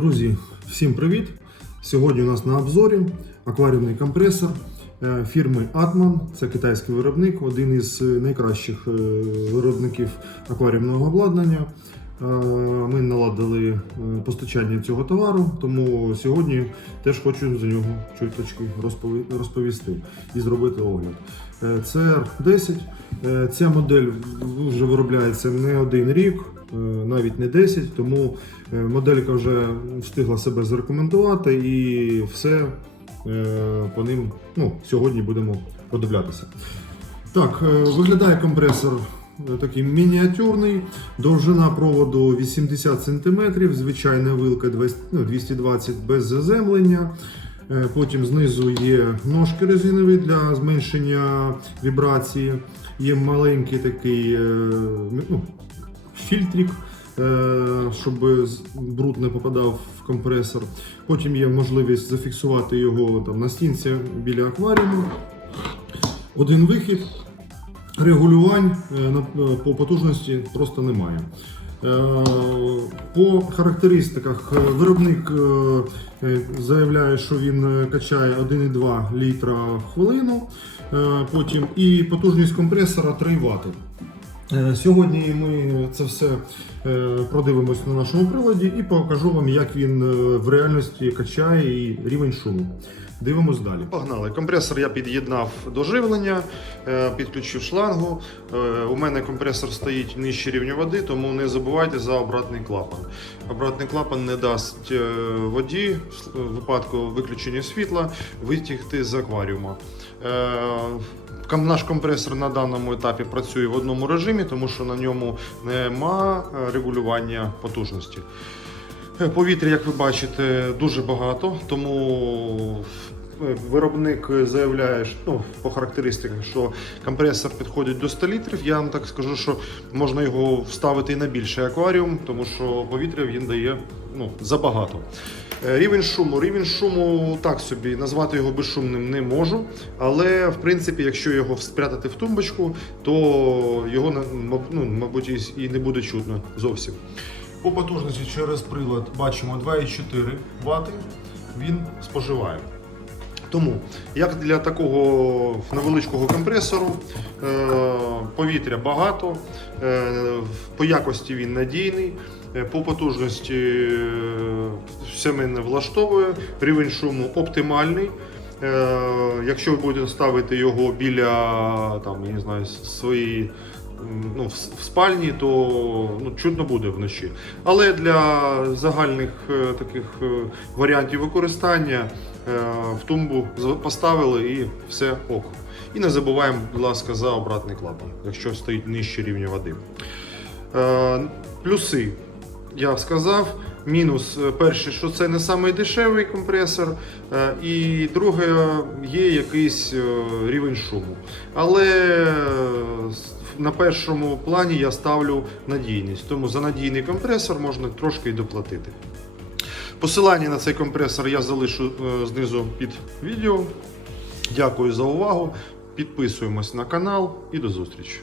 Друзі, всім привіт! Сьогодні у нас на обзорі акваріумний компресор е, фірми Atman. Це китайський виробник, один із е, найкращих е, виробників акваріумного обладнання. Ми наладили постачання цього товару, тому сьогодні теж хочу за нього чуточки розпові- розповісти і зробити огляд. Це 10 Е, Ця модель вже виробляється не один рік, навіть не 10, тому е, моделька вже встигла себе зарекомендувати і все е, по ним ну, сьогодні будемо подивлятися. Так, е, виглядає компресор е, такий мініатюрний, довжина проводу 80 см, звичайна вилка 200 ну, 220 без заземлення. Е, Потім знизу є ножки резинові для зменшення вібрації. Є маленький такий е, ну, фільтрик, е, щоб бруд не попадав в компресор. Потім є можливість зафіксувати його там, на стінці біля акваріуму. Один вихід. Регулювань е, е, по потужності просто немає. По характеристиках виробник заявляє, що він качає 1,2 літра в хвилину. Потім і потужність компресора 3 Вт. Е, Сьогодні ми це все е, продивимось на нашому приладі і покажу вам, як він е, в реальності качає і рівень шуму. Дивимось далі. Погнали. Компресор я під'єднав до живлення, е, підключив шлангу. Е, У мене компресор стоїть нижче рівня води, тому не забувайте за обратний клапан. Обратний клапан не дасть е, воді в випадку виключення світла витягти з акваріума. Наш компресор на даному етапі працює в одному режимі, тому що на ньому нема регулювання потужності. Повітря, як ви бачите, дуже багато, тому е, виробник заявляє ну, по характеристиках, що компресор підходить до 100 літрів. Я вам так скажу, що можна його вставити і на більший акваріум, тому що повітря він дає ну, забагато. Е, Рівень шуму. Рівень шуму так собі назвати його безшумним не можу. Але в принципі, якщо його спрятати в тумбочку, то його ну, мабуть і не буде чутно зовсім. По потужності через прилад бачимо 2,4 Вт він споживає. Тому, як для такого невеличкого компресору, е, повітря багато, е, по якості він надійний, е, по потужності все мене влаштовує, рівень шуму оптимальний. Якщо ви будете ставити його біля там, я не знаю, своєї ну, в спальні, то ну, чутно буде вночі. Але для загальних е, таких е, варіантів використання е, в тумбу поставили і все ок. І не забуваємо, будь ласка, за обратний клапан, якщо стоїть нижче рівня води. Плюси я сказав. Мінус перше, що це не самий дешевий компресор, і друге, є якийсь рівень шуму. Але на першому плані я ставлю надійність, тому за надійний компресор можна трошки й доплатити. Посилання на цей компресор я залишу е, знизу під відео. Дякую за увагу. Підписуємось на канал і до зустрічі.